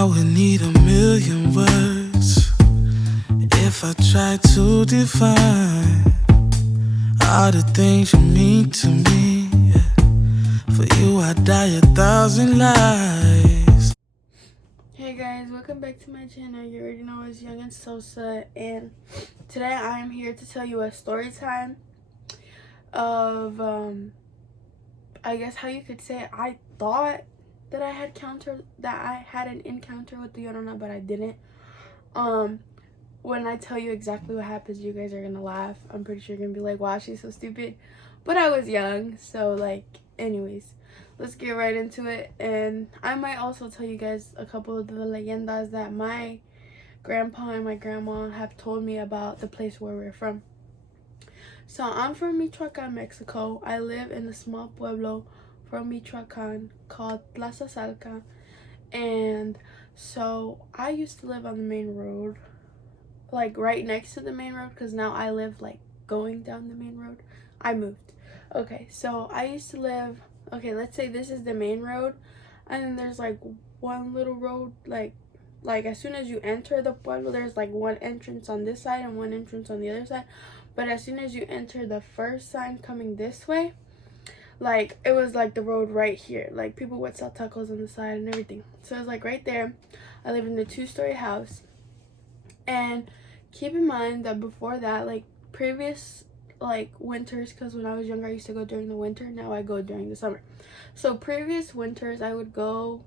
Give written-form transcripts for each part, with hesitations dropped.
I would need a million words if I tried to define all the things you mean to me. For you, I'd die 1,000 lives. Hey guys, welcome back to my channel. You already know it's Young and Sosa, and today I am here to tell you a story time of I guess how you could say I thought that I had an encounter with the Llorona, but I didn't. When I tell you exactly what happens, you guys are gonna laugh. I'm pretty sure you're gonna be like, wow, she's so stupid. But I was young, so like, anyways, let's get right into it. And I might also tell you guys a couple of the leyendas that my grandpa and my grandma have told me about the place where we're from. So I'm from Michoacan, Mexico. I live in a small pueblo from Michoacan called Plaza Salca. And so I used to live on the main road, like right next to the main road, because now I live like going down the main road. I moved. Okay, so I used to live, okay, let's say this is the main road, and then there's like one little road, like as soon as you enter the pueblo, there's like one entrance on this side and one entrance on the other side. But as soon as you enter the first sign coming this way, like it was like the road right here, like people would sell tacos on the side and everything. So it was like right there. I lived in a 2-story house. And keep in mind that before that, like previous like winters, because when I was younger I used to go during the winter, now I go during the summer. So previous winters I would go,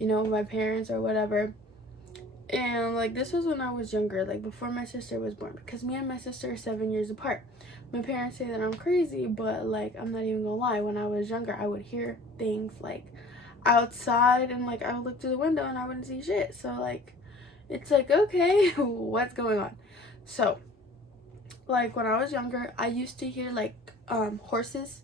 you know, with my parents or whatever. And like this was when I was younger, like before my sister was born, because me and my sister are 7 years apart. My parents say that I'm crazy, but like I'm not even gonna lie, when I was younger I would hear things like outside, and like I would look through the window and I wouldn't see shit. So like it's like, okay, what's going on? So like when I was younger I used to hear like horses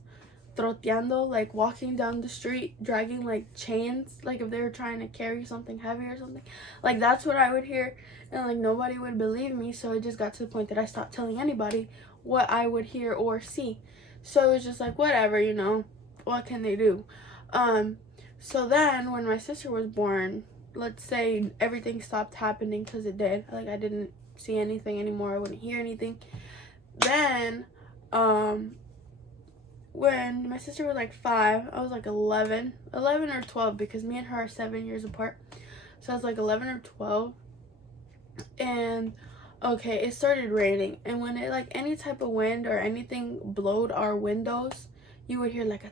troteando, like walking down the street, dragging like chains, like if they were trying to carry something heavy or something. Like that's what I would hear, and like nobody would believe me. So it just got to the point that I stopped telling anybody what I would hear or see. So it was just like, whatever, you know, what can they do? So then when my sister was born, let's say everything stopped happening, because it did. Like I didn't see anything anymore, I wouldn't hear anything. Then when my sister was like 5, I was like 11 or 12, because me and her are 7 years apart. So I was like 11 or 12. And okay, it started raining, and when it like any type of wind or anything blowed our windows, you would hear like a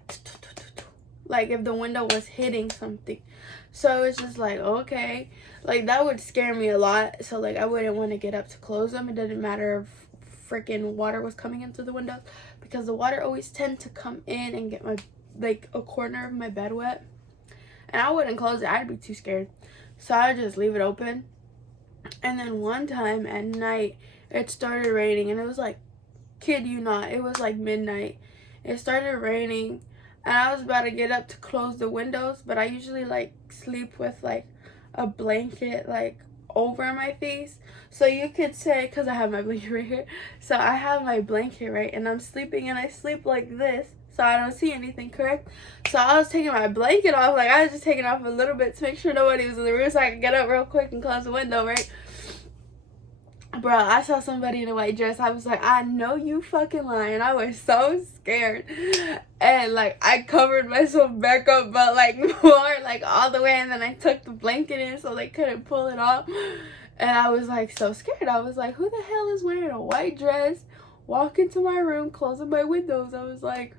like if the window was hitting something. So it's just like, okay, like that would scare me a lot. So like I wouldn't want to get up to close them. It didn't matter if freaking water was coming into the windows, because the water always tend to come in and get my like a corner of my bed wet, and I wouldn't close it. I'd be too scared, so I'd just leave it open. And then one time at night it started raining, and it was like, kid you not, it was like midnight. It started raining and I was about to get up to close the windows, but I usually like sleep with like a blanket like over my face. So you could say, because I have my blanket right here, so I have my blanket, right, and I'm sleeping, and I sleep like this so I don't see anything, correct? So I was taking my blanket off, like I was just taking off a little bit to make sure nobody was in the room so I could get up real quick and close the window, right? Bro, I saw somebody in a white dress. I was like, I know you fucking lying. I was so scared. And like I covered myself back up, but like more like all the way, and then I tucked the blanket in so they couldn't pull it off. And I was like so scared. I was like, who the hell is wearing a white dress, walk into my room, closing my windows? I was like,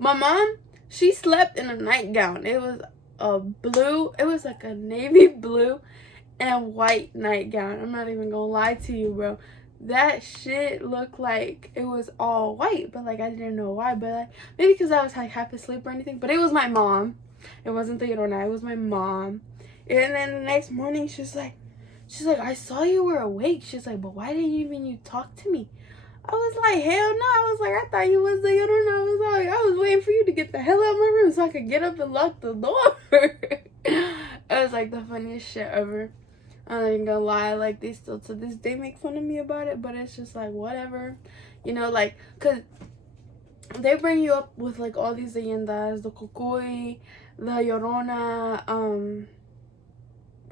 my mom, she slept in a nightgown. It was a blue, it was like a navy blue and white nightgown. I'm not even gonna lie to you, bro. That shit looked like it was all white, but like I didn't know why. But like maybe because I was like half asleep or anything. But it was my mom. It wasn't the Llorona. It was my mom. And then the next morning, she's like, I saw you were awake. She's like, but why didn't even you talk to me? I was like, hell no. I was like, I thought you was the Llorona. I was like, I was waiting for you to get the hell out of my room so I could get up and lock the door. It was like the funniest shit ever. I'm not even gonna lie, like they still to this day make fun of me about it, but it's just like whatever, you know, like because they bring you up with like all these leyendas, the cucuy, the Llorona,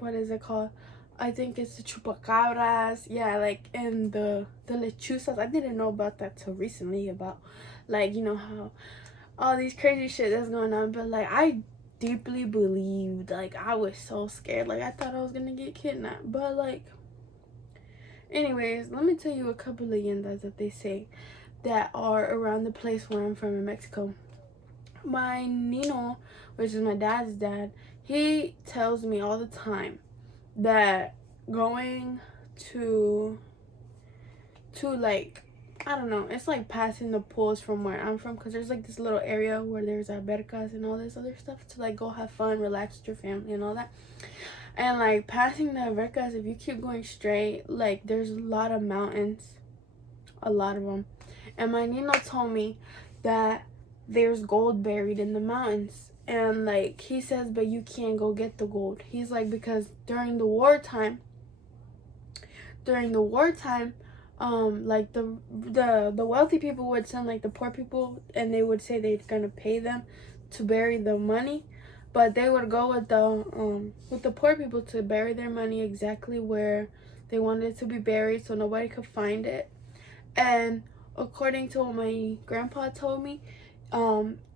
what is it called? I think it's the chupacabras. Yeah, like, and the lechuzas. I didn't know about that till recently, about like, you know, how all these crazy shit that's going on. But like, I deeply believed, like, I was so scared, like I thought I was gonna get kidnapped. But like, anyways, let me tell you a couple of leyendas that they say that are around the place where I'm from in Mexico. My Nino, which is my dad's dad, he tells me all the time that going to like, I don't know, it's like passing the pools from where I'm from, because there's like this little area where there's albercas and all this other stuff to like go have fun, relax with your family and all that. And like passing the albercas, if you keep going straight, like there's a lot of mountains, a lot of them. And my Nino told me that there's gold buried in the mountains. And like, he says, but you can't go get the gold. He's like, because during the wartime, like the wealthy people would send like the poor people, and they would say they're gonna pay them to bury the money, but they would go with the poor people to bury their money exactly where they wanted it to be buried, so nobody could find it. And according to what my grandpa told me,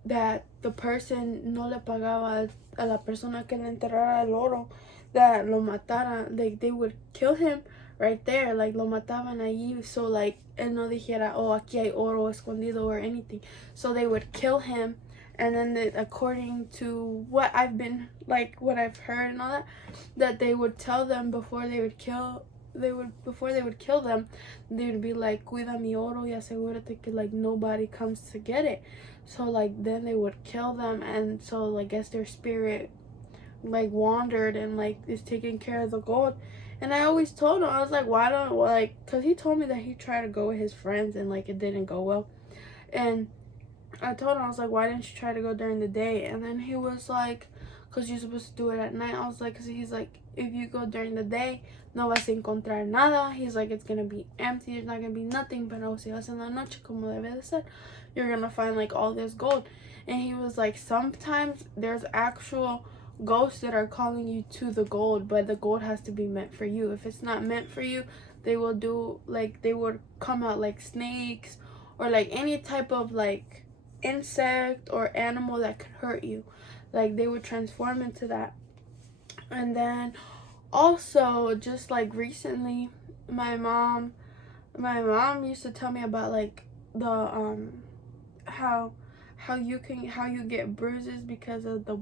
that the person no le pagaba a la persona que le enterrara el oro, that lo matara, like they would kill him right there, like lo mataban allí, so like él no dijera, oh, aquí hay oro escondido or anything. So they would kill him, and then according to what I've been, like what I've heard and all that, that they would tell them before they would kill them, they would be like, cuida mi oro y asegúrate que like nobody comes to get it. So like then they would kill them, and so like, I guess their spirit like wandered and like is taking care of the gold. And I always told him, I was like, why don't, like, because he told me that he tried to go with his friends and like it didn't go well. And I told him, I was like, why didn't you try to go during the day? And then he was like, because you're supposed to do it at night. I was like, because he's like, if you go during the day, no vas a encontrar nada. He's like, it's gonna be empty, there's not gonna be nothing. Pero si vas en la noche como debe de ser, you're gonna find like all this gold. And he was like, sometimes there's actual ghosts that are calling you to the gold, but the gold has to be meant for you. If it's not meant for you, they will do, like, they would come out like snakes or like any type of like insect or animal that could hurt you. Like they would transform into that. And then also, just like recently, my mom used to tell me about like the how you get bruises because of the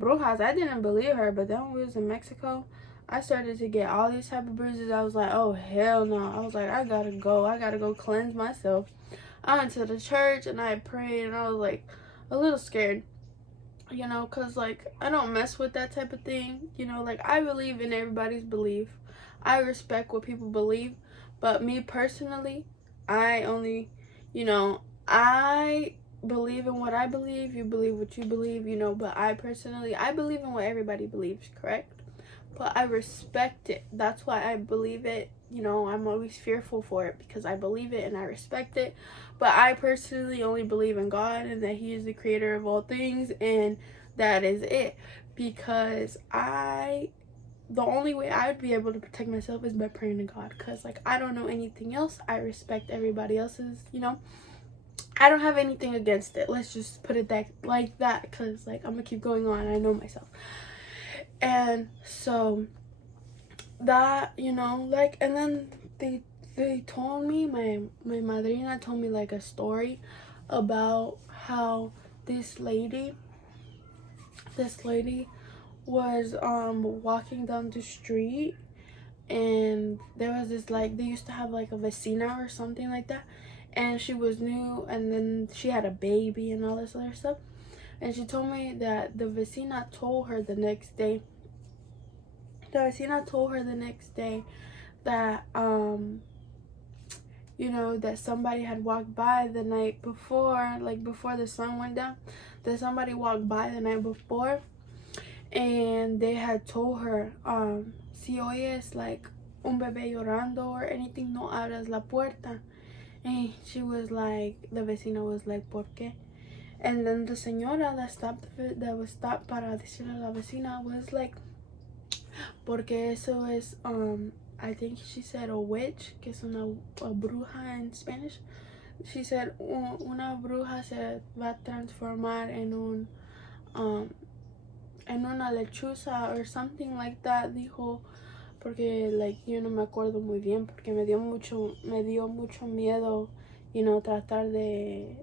brujas. I didn't believe her, but then when we was in Mexico, I started to get all these type of bruises. I was like, oh hell no. I was like, I gotta go cleanse myself. I went to the church and I prayed, and I was like a little scared, you know, because like I don't mess with that type of thing, you know. Like, I believe in everybody's belief, I respect what people believe, but me personally, I only, you know, I believe in what I believe, you believe what you believe, you know. But I personally, I believe in what everybody believes, correct? But I respect it. That's why I believe it. You know, I'm always fearful for it because I believe it and I respect it. But I personally only believe in God and that He is the creator of all things, and that is it. Because the only way I would be able to protect myself is by praying to God. Because, like, I don't know anything else. I respect everybody else's, you know. I don't have anything against it. Let's just put it like that. Because, like, I'm going to keep going on. I know myself. And so that, you know, like, and then they told me, my madrina told me like a story about how this lady was walking down the street, and there was this, like, they used to have like a vecina or something like that, and she was new, and then she had a baby and all this other stuff. And she told me that the vecina told her the next day that you know, that somebody had walked by the night before, like before the sun went down, that somebody walked by the night before, and they had told her, si oyes like un bebé llorando or anything, no abras la puerta. And she was like, the vecina was like, ¿por qué? And then the señora that was stopped para decirle a la vecina was like, porque eso es, I think she said a witch, que es a bruja in Spanish. She said, una bruja se va a transformar en una lechuza or something like that, dijo, porque, like, yo no me acuerdo muy bien, porque me dio mucho miedo, tratar de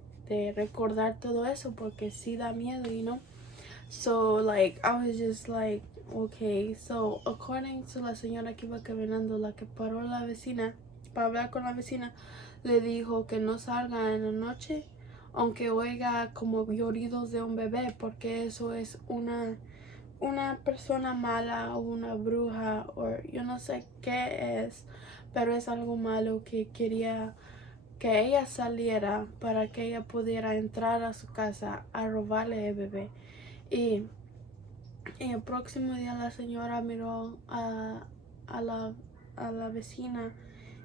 recordar todo eso, porque sí da miedo, So, like, I was just like, okay. So, according to la señora que iba caminando, la que paró la vecina, para hablar con la vecina, le dijo que no salga en la noche, aunque oiga como lloridos de un bebé, porque eso es una persona mala o una bruja, o yo no sé qué es, pero es algo malo que quería que ella saliera para que ella pudiera entrar a su casa a robarle el bebé. Y el próximo día la señora miró a la vecina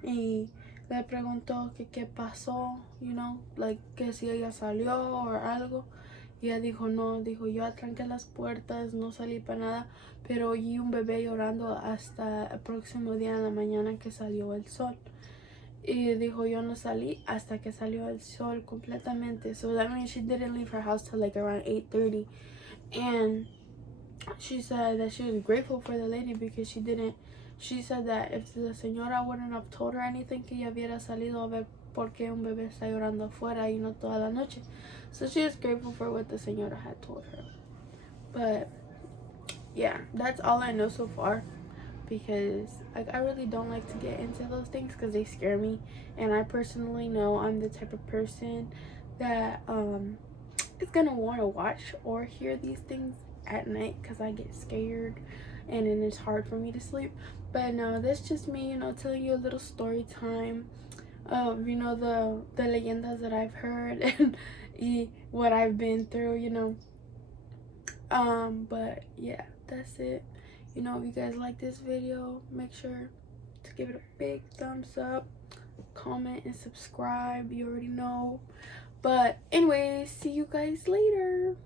y le preguntó que qué pasó, like que si ella salió o algo. Y ella dijo, no, dijo, yo atranqué las puertas, no salí para nada, pero oí un bebé llorando hasta el próximo día en la mañana que salió el sol. Y dijo, yo no salí hasta que salió el sol completamente. So that means she didn't leave her house till like around 8:30. And she said that she was grateful for the lady because she said that if the señora wouldn't have told her anything, que ella hubiera salido a ver por qué un bebé está llorando afuera y no toda la noche. So she was grateful for what the señora had told her. But yeah, that's all I know so far, because like I really don't like to get into those things because they scare me, and I personally know I'm the type of person that is gonna want to watch or hear these things at night because I get scared and then it's hard for me to sleep. But no, that's just me, telling you a little story time of the leyendas that I've heard and what I've been through. But yeah, that's it. If you guys like this video, make sure to give it a big thumbs up, comment, and subscribe. You already know. But anyways, see you guys later.